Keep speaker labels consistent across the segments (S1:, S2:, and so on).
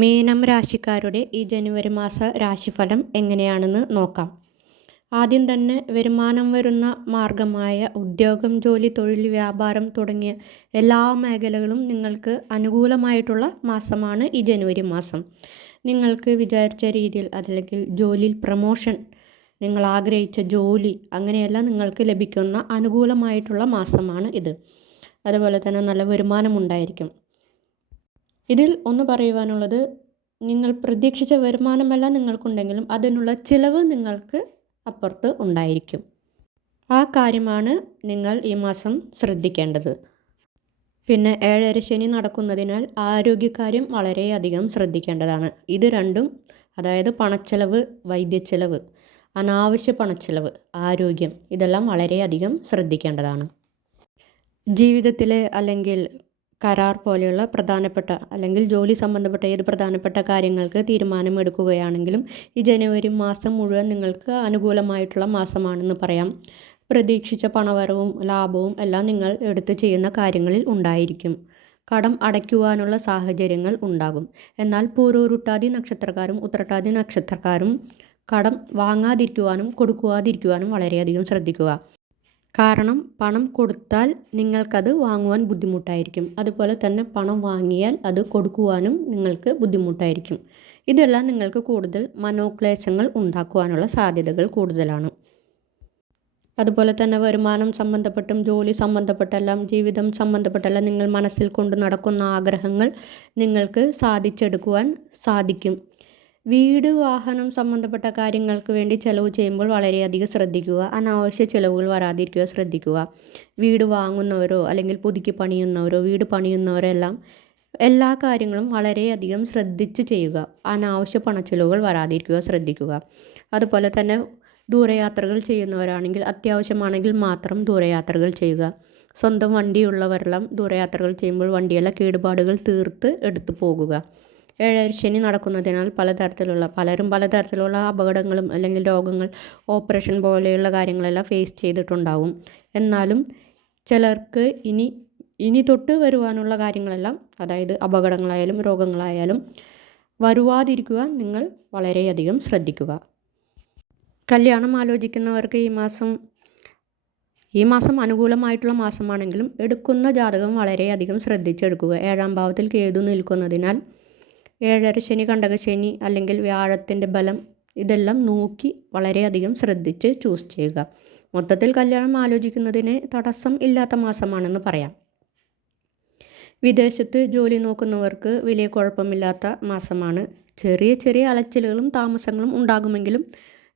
S1: മീനം രാശിക്കാരുടെ ഈ ജനുവരി മാസ രാശിഫലം എങ്ങനെയാണെന്ന് നോക്കാം. ആദ്യം തന്നെ വരുമാനം വരുന്ന മാർഗമായ ഉദ്യോഗം ജോലി തൊഴിൽ വ്യാപാരം തുടങ്ങിയ എല്ലാ മേഖലകളും നിങ്ങൾക്ക് അനുകൂലമായിട്ടുള്ള മാസമാണ് ഈ ജനുവരി മാസം. നിങ്ങൾക്ക് വിചാരിച്ച രീതിയിൽ അതല്ലെങ്കിൽ ജോലിയിൽ പ്രമോഷൻ നിങ്ങൾ ആഗ്രഹിച്ച ജോലി അങ്ങനെയെല്ലാം നിങ്ങൾക്ക് ലഭിക്കുന്ന അനുകൂലമായിട്ടുള്ള മാസമാണ് ഇത്. അതുപോലെ തന്നെ നല്ല വരുമാനം ഉണ്ടായിരിക്കും. ഇതിൽ ഒന്ന് പറയുവാനുള്ളത് നിങ്ങൾ പ്രതീക്ഷിച്ച വരുമാനമല്ല നിങ്ങൾക്കുണ്ടെങ്കിലും അതിനുള്ള ചിലവ് നിങ്ങൾക്ക് അപ്പുറത്ത് ഉണ്ടായിരിക്കും. ആ കാര്യമാണ് നിങ്ങൾ ഈ മാസം ശ്രദ്ധിക്കേണ്ടത്. പിന്നെ ഏഴര ശനി നടക്കുന്നതിനാൽ ആരോഗ്യകാര്യം വളരെയധികം ശ്രദ്ധിക്കേണ്ടതാണ്. ഇത് രണ്ടും അതായത് പണച്ചെലവ് വൈദ്യച്ചെലവ് അനാവശ്യ പണച്ചെലവ് ആരോഗ്യം ഇതെല്ലാം വളരെയധികം ശ്രദ്ധിക്കേണ്ടതാണ്. ജീവിതത്തിലെ അല്ലെങ്കിൽ കരാർ പോലെയുള്ള പ്രധാനപ്പെട്ട അല്ലെങ്കിൽ ജോലി സംബന്ധപ്പെട്ട ഏത് പ്രധാനപ്പെട്ട കാര്യങ്ങൾക്ക് തീരുമാനമെടുക്കുകയാണെങ്കിലും ഈ ജനുവരി മാസം മുഴുവൻ നിങ്ങൾക്ക് അനുകൂലമായിട്ടുള്ള മാസമാണെന്ന് പറയാം. പ്രതീക്ഷിച്ച പണവരവും ലാഭവും എല്ലാം നിങ്ങൾ എടുത്ത് ചെയ്യുന്ന കാര്യങ്ങളിൽ ഉണ്ടായിരിക്കും. കടം അടയ്ക്കുവാനുള്ള സാഹചര്യങ്ങൾ ഉണ്ടാകും. എന്നാൽ പൂർവരുട്ടാതി നക്ഷത്രക്കാരും ഉത്രട്ടാതി നക്ഷത്രക്കാരും കടം വാങ്ങാതിരിക്കുവാനും കൊടുക്കുവാതിരിക്കുവാനും വളരെയധികം ശ്രദ്ധിക്കുക. കാരണം പണം കൊടുത്താൽ നിങ്ങൾക്കത് വാങ്ങുവാൻ ബുദ്ധിമുട്ടായിരിക്കും. അതുപോലെ തന്നെ പണം വാങ്ങിയാൽ അത് കൊടുക്കുവാനും നിങ്ങൾക്ക് ബുദ്ധിമുട്ടായിരിക്കും. ഇതെല്ലാം നിങ്ങൾക്ക് കൂടുതൽ മനോക്ലേശങ്ങൾ ഉണ്ടാക്കുവാനുള്ള സാധ്യതകൾ കൂടുതലാണ്. അതുപോലെ തന്നെ വരുമാനം സംബന്ധപ്പെട്ടും ജോലി സംബന്ധപ്പെട്ടെല്ലാം ജീവിതം സംബന്ധപ്പെട്ടെല്ലാം നിങ്ങൾ മനസ്സിൽ കൊണ്ട് നടക്കുന്ന ആഗ്രഹങ്ങൾ നിങ്ങൾക്ക് സാധിച്ചെടുക്കുവാൻ സാധിക്കും. വീട് വാഹനം സംബന്ധപ്പെട്ട കാര്യങ്ങൾക്ക് വേണ്ടി ചിലവ് ചെയ്യുമ്പോൾ വളരെയധികം ശ്രദ്ധിക്കുക. അനാവശ്യ ചിലവുകൾ വരാതിരിക്കുക ശ്രദ്ധിക്കുക. വീട് വാങ്ങുന്നവരോ അല്ലെങ്കിൽ പുതുക്കി പണിയുന്നവരോ വീട് പണിയുന്നവരോ എല്ലാം എല്ലാ കാര്യങ്ങളും വളരെയധികം ശ്രദ്ധിച്ച് ചെയ്യുക. അനാവശ്യ പണച്ചിലവുകൾ വരാതിരിക്കുക ശ്രദ്ധിക്കുക. അതുപോലെ തന്നെ ദൂരയാത്രകൾ ചെയ്യുന്നവരാണെങ്കിൽ അത്യാവശ്യമാണെങ്കിൽ മാത്രം ദൂരയാത്രകൾ ചെയ്യുക. സ്വന്തം വണ്ടിയുള്ളവരെല്ലാം ദൂരയാത്രകൾ ചെയ്യുമ്പോൾ വണ്ടിയെല്ലാം കേടുപാടുകൾ തീർത്ത് എടുത്തു പോകുക. ഏഴര ശനി നടക്കുന്നതിനാൽ പലതരത്തിലുള്ള പലരും പലതരത്തിലുള്ള അപകടങ്ങളും അല്ലെങ്കിൽ രോഗങ്ങൾ ഓപ്പറേഷൻ പോലെയുള്ള കാര്യങ്ങളെല്ലാം ഫേസ് ചെയ്തിട്ടുണ്ടാവും. എന്നാലും ചിലർക്ക് ഇനി ഇനി തൊട്ട് വരുവാനുള്ള കാര്യങ്ങളെല്ലാം അതായത് അപകടങ്ങളായാലും രോഗങ്ങളായാലും വരുവാതിരിക്കുക നിങ്ങൾ വളരെയധികം ശ്രദ്ധിക്കുക. കല്യാണം ആലോചിക്കുന്നവർക്ക് ഈ മാസം ഈ മാസം അനുകൂലമായിട്ടുള്ള മാസമാണെങ്കിലും എടുക്കുന്ന ജാതകം വളരെയധികം ശ്രദ്ധിച്ചെടുക്കുക. ഏഴാം ഭാവത്തിൽ കേതു നിൽക്കുന്നതിനാൽ ഏഴര ശനി കണ്ടകശനി അല്ലെങ്കിൽ വ്യാഴത്തിന്റെ ബലം ഇതെല്ലാം നോക്കി വളരെയധികം ശ്രദ്ധിച്ച് ചൂസ് ചെയ്യുക. മൊത്തത്തിൽ കല്യാണം ആലോചിക്കുന്നതിന് തടസ്സം ഇല്ലാത്ത മാസമാണെന്ന് പറയാം. വിദേശത്ത് ജോലി നോക്കുന്നവർക്ക് വലിയ കുഴപ്പമില്ലാത്ത മാസമാണ്. ചെറിയ ചെറിയ അലച്ചിലുകളും താമസങ്ങളും ഉണ്ടാകുമെങ്കിലും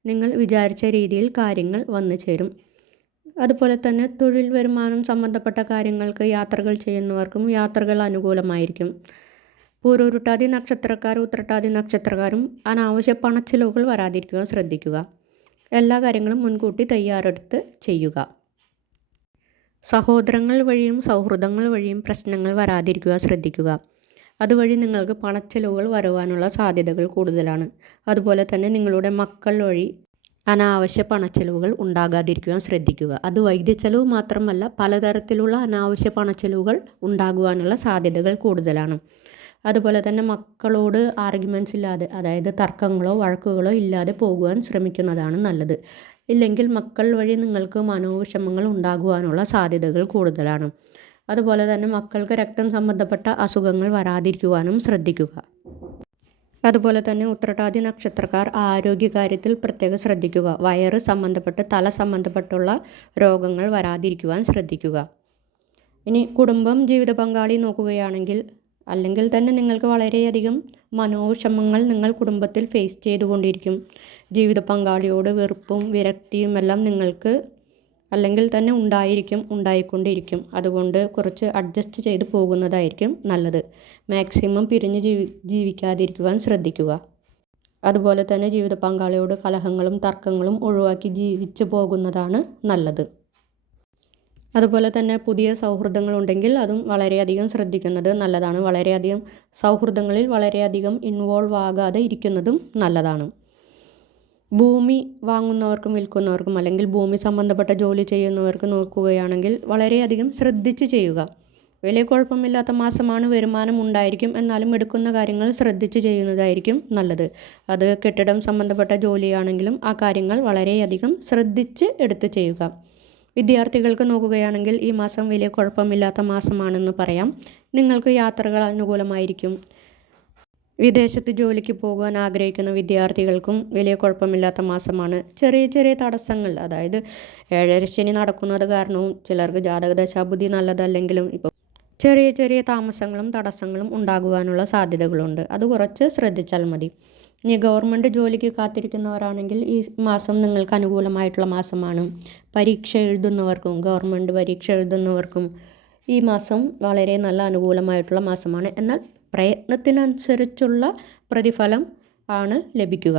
S1: നിങ്ങൾ വിചാരിച്ച രീതിയിൽ കാര്യങ്ങൾ വന്നു ചേരും. അതുപോലെ തന്നെ തൊഴിൽ വരുമാനം സംബന്ധപ്പെട്ട കാര്യങ്ങൾക്ക് യാത്രകൾ ചെയ്യുന്നവർക്കും യാത്രകൾ അനുകൂലമായിരിക്കും. പൂരോരുട്ടാതി നക്ഷത്രക്കാരും ഉത്രട്ടാതി നക്ഷത്രക്കാരും അനാവശ്യ പണച്ചിലവുകൾ വരാതിരിക്കുവാൻ ശ്രദ്ധിക്കുക. എല്ലാ കാര്യങ്ങളും മുൻകൂട്ടി തയ്യാറെടുത്ത് ചെയ്യുക. സഹോദരങ്ങൾ വഴിയും സൗഹൃദങ്ങൾ വഴിയും പ്രശ്നങ്ങൾ വരാതിരിക്കുക ശ്രദ്ധിക്കുക. അതുവഴി നിങ്ങൾക്ക് പണച്ചിലവുകൾ വരുവാനുള്ള സാധ്യതകൾ കൂടുതലാണ്. അതുപോലെ തന്നെ നിങ്ങളുടെ മക്കൾ വഴി അനാവശ്യ പണച്ചെലവുകൾ ഉണ്ടാകാതിരിക്കുവാൻ ശ്രദ്ധിക്കുക. അത് വൈദ്യച്ചെലവ് മാത്രമല്ല പലതരത്തിലുള്ള അനാവശ്യ പണച്ചെലവുകൾ ഉണ്ടാകുവാനുള്ള സാധ്യതകൾ കൂടുതലാണ്. അതുപോലെ തന്നെ മക്കളോട് ആർഗ്യുമെന്റ്സ് ഇല്ലാതെ അതായത് തർക്കങ്ങളോ വഴക്കുകളോ ഇല്ലാതെ പോകുവാൻ ശ്രമിക്കുന്നതാണ് നല്ലത്. ഇല്ലെങ്കിൽ മക്കൾ വഴി നിങ്ങൾക്ക് മനോവിഷമങ്ങൾ ഉണ്ടാകുവാനുള്ള സാധ്യതകൾ കൂടുതലാണ്. അതുപോലെ തന്നെ മക്കൾക്ക് രക്തം സംബന്ധപ്പെട്ട അസുഖങ്ങൾ വരാതിരിക്കുവാനും ശ്രദ്ധിക്കുക. അതുപോലെ തന്നെ ഉത്രട്ടാതി നക്ഷത്രക്കാർ ആരോഗ്യകാര്യത്തിൽ പ്രത്യേകം ശ്രദ്ധിക്കുക. വയറ് സംബന്ധപ്പെട്ട് തല സംബന്ധപ്പെട്ടുള്ള രോഗങ്ങൾ വരാതിരിക്കുവാൻ ശ്രദ്ധിക്കുക. ഇനി കുടുംബം ജീവിത പങ്കാളി നോക്കുകയാണെങ്കിൽ അല്ലെങ്കിൽ തന്നെ നിങ്ങൾക്ക് വളരെയധികം മനോവിഷമങ്ങൾ നിങ്ങൾ കുടുംബത്തിൽ ഫേസ് ചെയ്തുകൊണ്ടിരിക്കും. ജീവിത പങ്കാളിയോട് വെറുപ്പും വിരക്തിയും എല്ലാം നിങ്ങൾക്ക് അല്ലെങ്കിൽ തന്നെ ഉണ്ടായിരിക്കും ഉണ്ടായിക്കൊണ്ടിരിക്കും. അതുകൊണ്ട് കുറച്ച് അഡ്ജസ്റ്റ് ചെയ്ത് പോകുന്നതായിരിക്കും നല്ലത്. മാക്സിമം പിരിഞ്ഞ് ജീവി ജീവിക്കാതിരിക്കുവാൻ ശ്രദ്ധിക്കുക. അതുപോലെ തന്നെ ജീവിത പങ്കാളിയോട് കലഹങ്ങളും തർക്കങ്ങളും ഒഴിവാക്കി ജീവിച്ചു പോകുന്നതാണ് നല്ലത്. അതുപോലെ തന്നെ പുതിയ സൗഹൃദങ്ങൾ ഉണ്ടെങ്കിൽ അതും വളരെയധികം ശ്രദ്ധിക്കുന്നത് നല്ലതാണ്. വളരെയധികം സൗഹൃദങ്ങളിൽ വളരെയധികം ഇൻവോൾവ് ആകാതെ ഇരിക്കുന്നതും നല്ലതാണ്. ഭൂമി വാങ്ങുന്നവർക്കും വിൽക്കുന്നവർക്കും അല്ലെങ്കിൽ ഭൂമി സംബന്ധപ്പെട്ട ജോലി ചെയ്യുന്നവർക്ക് നോക്കുകയാണെങ്കിൽ വളരെയധികം ശ്രദ്ധിച്ച് ചെയ്യുക. വലിയ കുഴപ്പമില്ലാത്ത മാസമാണ് വരുമാനം ഉണ്ടായിരിക്കും. എന്നാലും എടുക്കുന്ന കാര്യങ്ങൾ ശ്രദ്ധിച്ച് ചെയ്യുന്നതായിരിക്കും നല്ലത്. അത് കെട്ടിടം സംബന്ധപ്പെട്ട ജോലിയാണെങ്കിലും ആ കാര്യങ്ങൾ വളരെയധികം ശ്രദ്ധിച്ച് എടുത്ത് ചെയ്യുക. വിദ്യാർത്ഥികൾക്ക് നോക്കുകയാണെങ്കിൽ ഈ മാസം വലിയ കുഴപ്പമില്ലാത്ത മാസമാണെന്ന് പറയാം. നിങ്ങൾക്ക് യാത്രകൾ അനുകൂലമായിരിക്കും. വിദേശത്ത് ജോലിക്ക് പോകാൻ ആഗ്രഹിക്കുന്ന വിദ്യാർത്ഥികൾക്കും വലിയ കുഴപ്പമില്ലാത്ത മാസമാണ്. ചെറിയ ചെറിയ തടസ്സങ്ങൾ അതായത് ഏഴര ശനി നടക്കുന്നത് കാരണവും ചിലർക്ക് ജാതക ദശാബുദ്ധി നല്ലതല്ലെങ്കിലും ഇപ്പോൾ ചെറിയ ചെറിയ താമസങ്ങളും തടസ്സങ്ങളും ഉണ്ടാകുവാനുള്ള സാധ്യതകളുണ്ട്. അത് കുറച്ച് ശ്രദ്ധിച്ചാൽ മതി. ഇനി ഗവൺമെന്റ് ജോലിക്ക് കാത്തിരിക്കുന്നവരാണെങ്കിൽ ഈ മാസം നിങ്ങൾക്ക് അനുകൂലമായിട്ടുള്ള മാസമാണ്. പരീക്ഷ എഴുതുന്നവർക്കും ഗവൺമെന്റ് പരീക്ഷ എഴുതുന്നവർക്കും ഈ മാസം വളരെ നല്ല അനുകൂലമായിട്ടുള്ള മാസമാണ്. എന്നാൽ പ്രയത്നത്തിനനുസരിച്ചുള്ള പ്രതിഫലം ആണ് ലഭിക്കുക.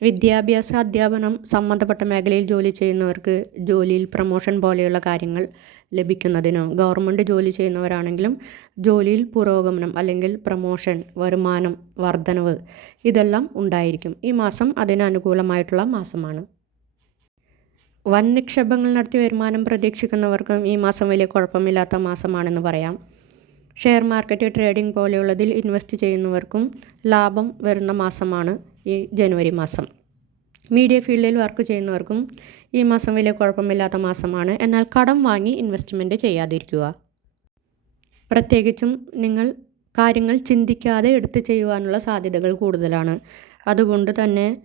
S1: വിദ്യാഭ്യാസ അധ്യാപനം സംബന്ധപ്പെട്ട മേഖലയിൽ ജോലി ചെയ്യുന്നവർക്ക് ജോലിയിൽ പ്രമോഷൻ പോലെയുള്ള കാര്യങ്ങൾ ലഭിക്കുന്നതിനോ ഗവൺമെന്റ് ജോലി ചെയ്യുന്നവരാണെങ്കിലും ജോലിയിൽ പുരോഗമനം അല്ലെങ്കിൽ പ്രമോഷൻ വരുമാനം വർധനവ് ഇതെല്ലാം ഉണ്ടായിരിക്കും. ഈ മാസം അതിനനുകൂലമായിട്ടുള്ള മാസമാണ്. വൻ നിക്ഷേപങ്ങൾ നടത്തി വരുമാനം പ്രതീക്ഷിക്കുന്നവർക്കും ഈ മാസം വലിയ കുഴപ്പമില്ലാത്ത മാസമാണെന്ന് പറയാം. ഷെയർ മാർക്കറ്റ് ട്രേഡിംഗ് പോലെയുള്ളതിൽ ഇൻവെസ്റ്റ് ചെയ്യുന്നവർക്കും ലാഭം വരുന്ന മാസമാണ് ഈ ജനുവരി മാസം. മീഡിയ ഫീൽഡിൽ വർക്ക് ചെയ്യുന്നവർക്കും ഈ മാസം വലിയ കുഴപ്പമില്ലാത്ത മാസമാണ്. എന്നാൽ കടം വാങ്ങി ഇൻവെസ്റ്റ്മെന്റ് ചെയ്യാതിരിക്കുക. പ്രത്യേകിച്ചും നിങ്ങൾ കാര്യങ്ങൾ ചിന്തിക്കാതെ എടുത്ത് ചെയ്യുവാനുള്ള സാധ്യതകൾ കൂടുതലാണ്. അതുകൊണ്ട് തന്നെ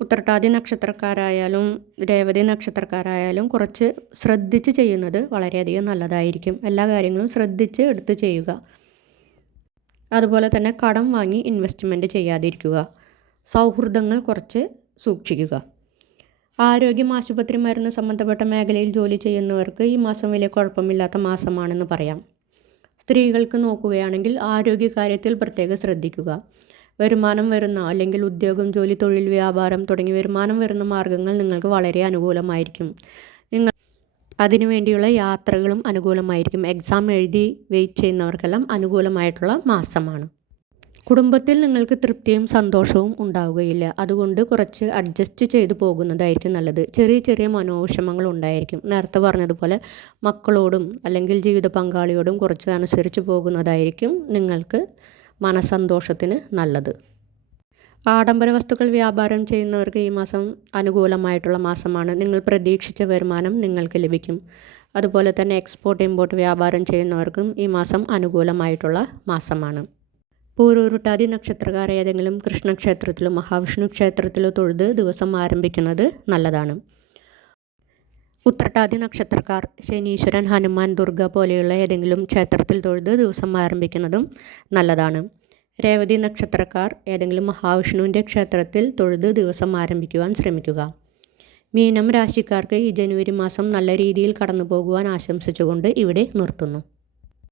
S1: ഉത്രട്ടാതി നക്ഷത്രക്കാരായാലും രേവതി നക്ഷത്രക്കാരായാലും കുറച്ച് ശ്രദ്ധിച്ച് ചെയ്യുന്നത് വളരെയധികം നല്ലതായിരിക്കും. എല്ലാ കാര്യങ്ങളും ശ്രദ്ധിച്ച് എടുത്ത് ചെയ്യുക. അതുപോലെ തന്നെ കടം വാങ്ങി ഇൻവെസ്റ്റ്മെന്റ് ചെയ്യാതിരിക്കുക. സൗഹൃദങ്ങൾ കുറച്ച് സൂക്ഷിക്കുക. ആരോഗ്യം ആശുപത്രി മരുന്ന് സംബന്ധപ്പെട്ട മേഖലയിൽ ജോലി ചെയ്യുന്നവർക്ക് ഈ മാസം വലിയ കുഴപ്പമില്ലാത്ത മാസമാണെന്ന് പറയാം. സ്ത്രീകൾക്ക് നോക്കുകയാണെങ്കിൽ ആരോഗ്യകാര്യത്തിൽ പ്രത്യേകം ശ്രദ്ധിക്കുക. വരുമാനം വരുന്ന അല്ലെങ്കിൽ ഉദ്യോഗം ജോലി തൊഴിൽ വ്യാപാരം തുടങ്ങി വരുമാനം വരുന്ന മാർഗങ്ങൾ നിങ്ങൾക്ക് വളരെ അനുകൂലമായിരിക്കും. നിങ്ങൾ അതിനുവേണ്ടിയുള്ള യാത്രകളും അനുകൂലമായിരിക്കും. എക്സാം എഴുതി വെയിറ്റ് ചെയ്യുന്നവർക്കെല്ലാം അനുകൂലമായിട്ടുള്ള മാസമാണ്. കുടുംബത്തിൽ നിങ്ങൾക്ക് തൃപ്തിയും സന്തോഷവും ഉണ്ടാവുകയില്ല. അതുകൊണ്ട് കുറച്ച് അഡ്ജസ്റ്റ് ചെയ്തു പോകുന്നതായിരിക്കും നല്ലത്. ചെറിയ ചെറിയ മനോവിഷമങ്ങൾ ഉണ്ടായിരിക്കും. നേരത്തെ പറഞ്ഞതുപോലെ മക്കളോടും അല്ലെങ്കിൽ ജീവിത പങ്കാളിയോടും കുറച്ച് അനുസരിച്ച് പോകുന്നതായിരിക്കും നിങ്ങൾക്ക് മനസന്തോഷത്തിന് നല്ലത്. ആഡംബര വസ്തുക്കൾ വ്യാപാരം ചെയ്യുന്നവർക്ക് ഈ മാസം അനുകൂലമായിട്ടുള്ള മാസമാണ്. നിങ്ങൾ പ്രതീക്ഷിച്ച വരുമാനം നിങ്ങൾക്ക് ലഭിക്കും. അതുപോലെ തന്നെ എക്സ്പോർട്ട് ഇമ്പോർട്ട് വ്യാപാരം ചെയ്യുന്നവർക്കും ഈ മാസം അനുകൂലമായിട്ടുള്ള മാസമാണ്. പൂരൂരുട്ടാതി നക്ഷത്രക്കാർ ഏതെങ്കിലും കൃഷ്ണക്ഷേത്രത്തിലോ മഹാവിഷ്ണു ക്ഷേത്രത്തിലോ തൊഴുത് ദിവസം ആരംഭിക്കുന്നത് നല്ലതാണ്. ഉത്രട്ടാതി നക്ഷത്രക്കാർ ശനീശ്വരൻ ഹനുമാൻ ദുർഗ പോലെയുള്ള ഏതെങ്കിലും ക്ഷേത്രത്തിൽ തൊഴുത് ദിവസം ആരംഭിക്കുന്നതും നല്ലതാണ്. രേവതി നക്ഷത്രക്കാർ ഏതെങ്കിലും മഹാവിഷ്ണുവിന്റെ ക്ഷേത്രത്തിൽ തൊഴുത് ദിവസം ആരംഭിക്കുവാൻ ശ്രമിക്കുക. മീനം രാശിക്കാർക്ക് ഈ ജനുവരി മാസം നല്ല രീതിയിൽ കടന്നു പോകുവാൻ ആശംസിച്ചുകൊണ്ട് ഇവിടെ നിർത്തുന്നു.